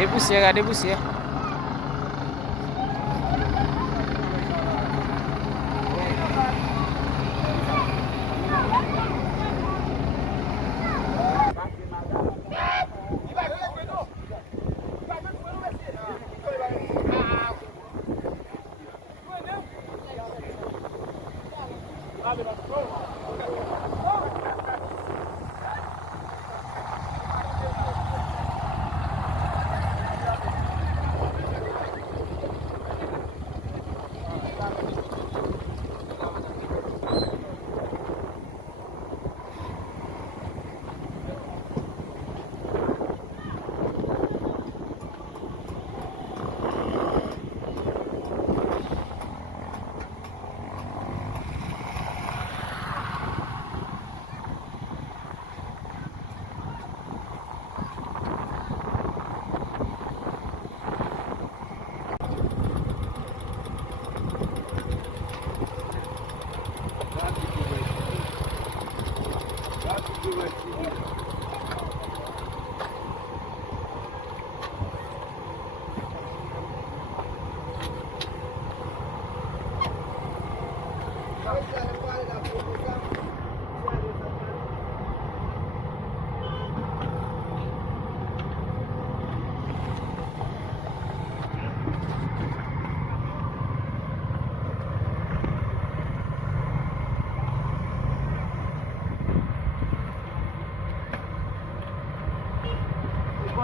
Ada bus ya, ada bus ya.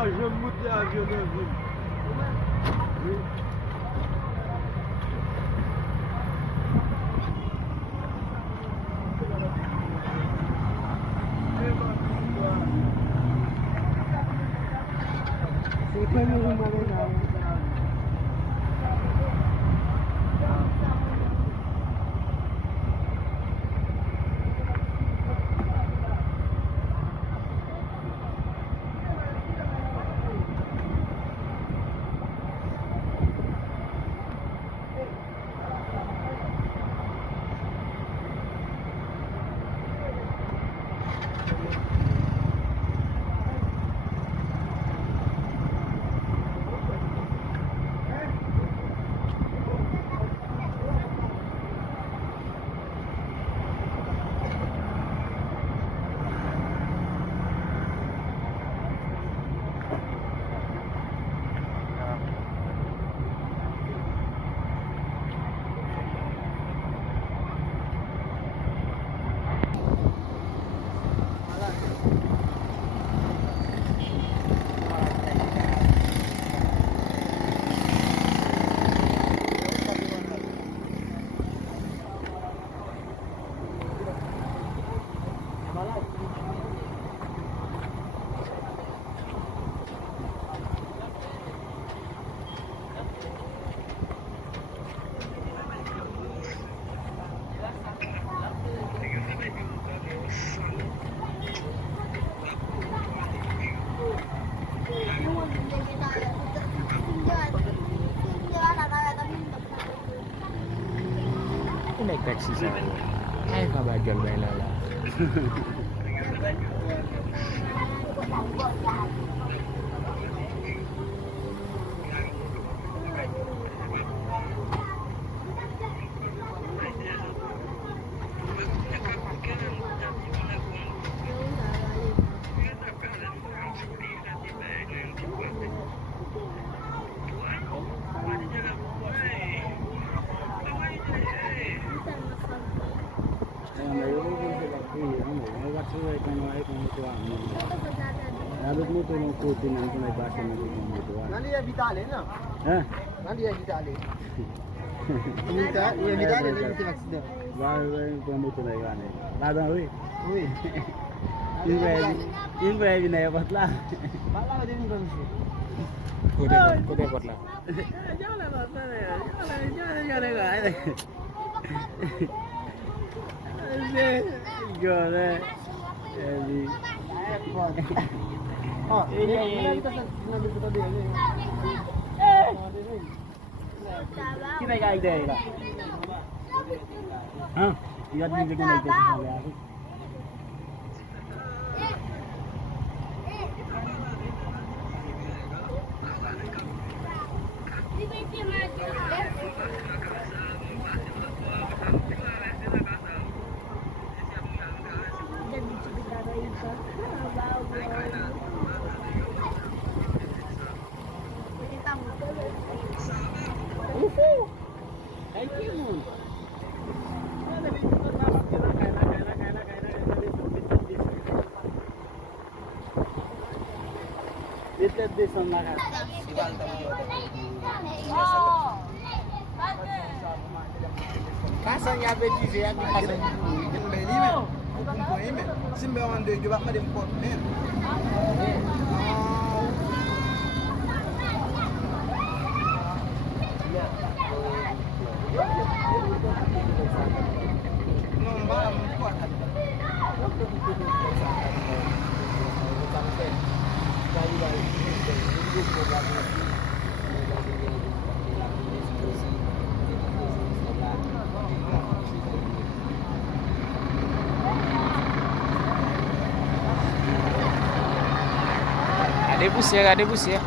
Je vais monter à Genève. Oui. C'est pas le room Naik taksi saya. Ayo Pak Bajol bae lala. Abis mo tulong putin ang naibasa na dito. Nali ya vitale na. Ha? Nali ya vitale. Ini ya vitale ni kita maksudnya. Baru yang pembuat lagi kan. Lada oi. Oi. In bae binaya patla. Pala din ko sih. Kude patla. Jangan patla ya. Jangan kan. Gole. Jadi Oh, ini kita nabi kita dia ni. Kita kaya ide lah. Hah? Iya di juga ide ya. Better this on la kan. Kasan ya bêtise ya kasan. Mbele ni men. Kumpo ni men. Simbe wande juba ma dem pot men. Non ba am pot. Ada bus ya.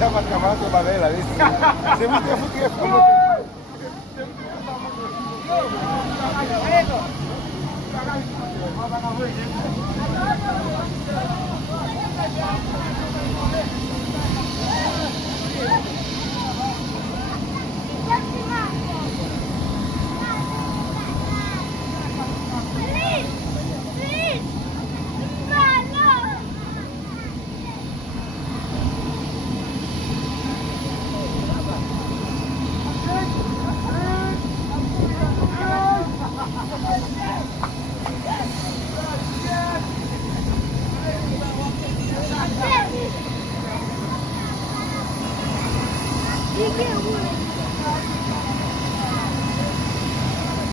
Siapa trabalhar com balela, você vai ter futebol. Ini